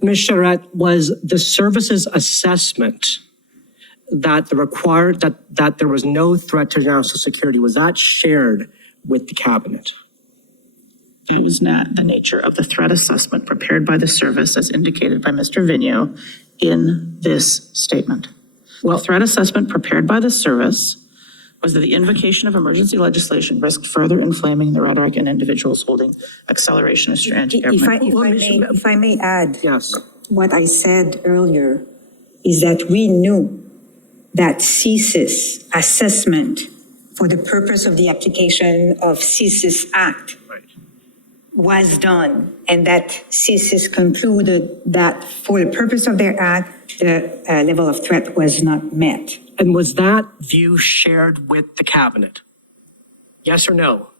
But Ms. Charette, was the service's assessment that that there was no threat to national security, was that shared with the cabinet? It was not the nature of the threat assessment prepared by the service as indicated by Mr. Vigneault in this statement. Well, the threat assessment prepared by the service was that the invocation of emergency legislation risked further inflaming the rhetoric in individuals holding acceleration of anti-government. If I may add, Yes. what I said earlier is that we knew that CSIS assessment for the purpose of the application of CSIS Act was done, and that CSIS concluded that for the purpose of their act, the level of threat was not met. And was that view shared with the cabinet? Yes or no?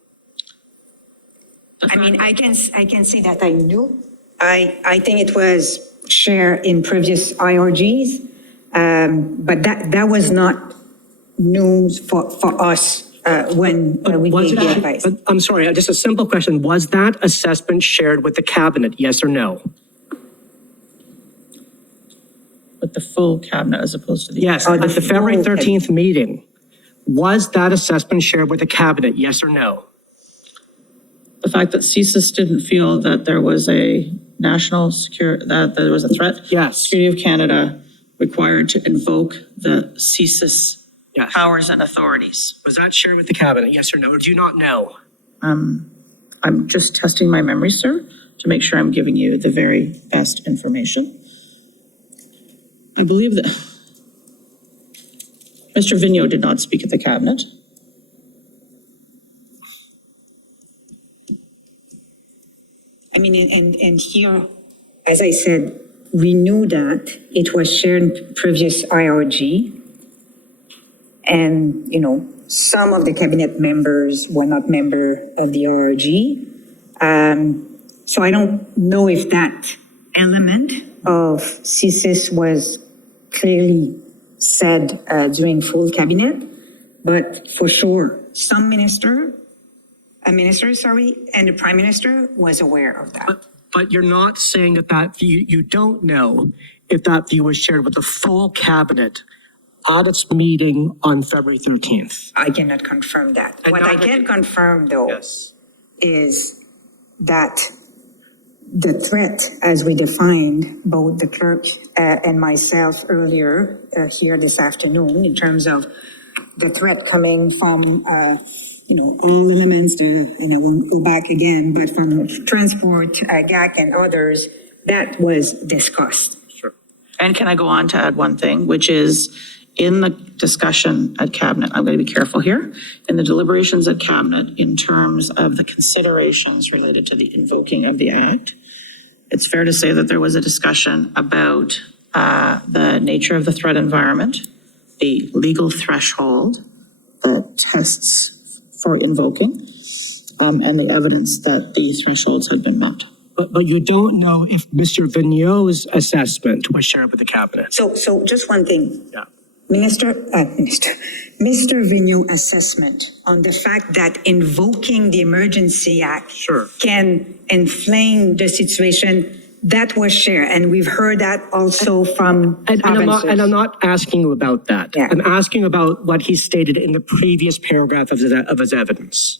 I mean, I can say that I knew. I think it was shared in previous IRGs, but that was not news for us when we gave the advice. But I'm sorry, just a simple question. Was that assessment shared with the cabinet, yes or no? With the full cabinet as opposed to the. Yes, at the February 13th meeting, was that assessment shared with the cabinet, yes or no? The fact that CSIS didn't feel that there was a national security, that there was a threat. Yes. Security of Canada required to invoke the CSIS Yes. powers and authorities. Was that shared with the cabinet, yes or no? Or do you not know? I'm just testing my memory, sir, to make sure I'm giving you the very best information. I believe that Mr. Vigneault did not speak at the cabinet. I mean, and here, as I said, we knew that it was shared in previous IRG. And, you know, some of the cabinet members were not member of the IRG. So I don't know if that element of CSIS was clearly said during full cabinet, but for sure, some minister, and the Prime Minister was aware of that. But you're not saying that view, you don't know if that view was shared with the full cabinet at its meeting on February 13th. I cannot confirm that. And What I can confirm, though, is that the threat, as we defined, both the clerk and myself earlier here this afternoon, in terms of the threat coming from, all elements, and I won't go back again, but from transport, GAC and others, that was discussed. Sure. And can I go on to add one thing, which is in the discussion at cabinet, I'm going to be careful here, in the deliberations at cabinet in terms of the considerations related to the invoking of the act, it's fair to say that there was a discussion about the nature of the threat environment, the legal threshold, the tests for invoking, and the evidence that these thresholds had been met. But you don't know if Mr. Vigneault's assessment was shared with the cabinet. So just one thing. Yeah. Mr. Vigneault assessment on the fact that invoking the Emergency Act can inflame the situation, that was shared. And we've heard that also from provinces. And I'm not asking you about that. Yeah. I'm asking about what he stated in the previous paragraph of his evidence.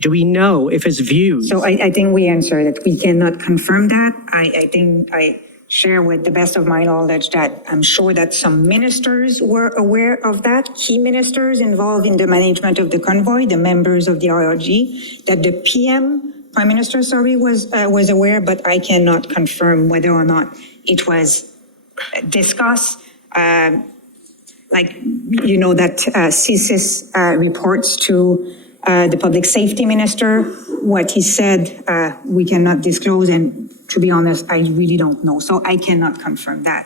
Do we know if his views? So I think we answered that we cannot confirm that. I think I share with the best of my knowledge that I'm sure that some ministers were aware of that, key ministers involved in the management of the convoy, the members of the IRG, that the Prime Minister, was aware, but I cannot confirm whether or not it was discussed. That CSIS reports to the Public Safety Minister. What he said, we cannot disclose, and to be honest, I really don't know. So I cannot confirm that.